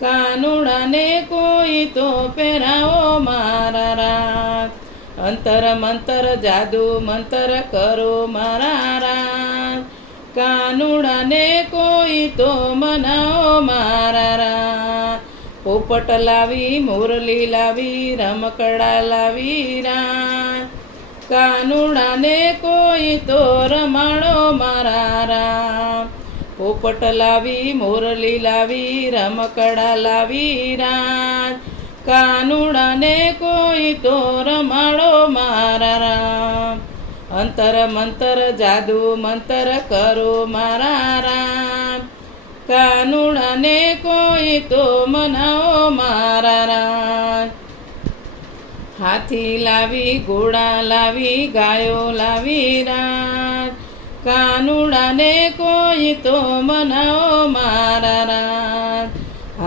કાનુડાને કોઈ તો પહેરાવો મારા રાત, અંતર મંતર જાદુ મંતર કરો મારા રાત, કાનુડાને કોઈ તો મનાવો મારા રાત, પોપટ લાવી મોરલી લાવી રમકડા લાવી રાત, કાનુડાને કોઈ તો રમાડો મારા રાત, પોપટ લાવી મોરલી લાવી રમકડા લાવી રાત, કાનુડાને કોઈ તો રમાડો મારા રામ, અંતર મંતર જાદુ મંતર કરો મારા રામ, કાનુડાને કોઈ તો મનાવો મારા રામ, હાથી લાવી ઘોડા લાવી ગાયો લાવી રાત, કાનુડાને કોઈ તો મનાવો મારા રામ,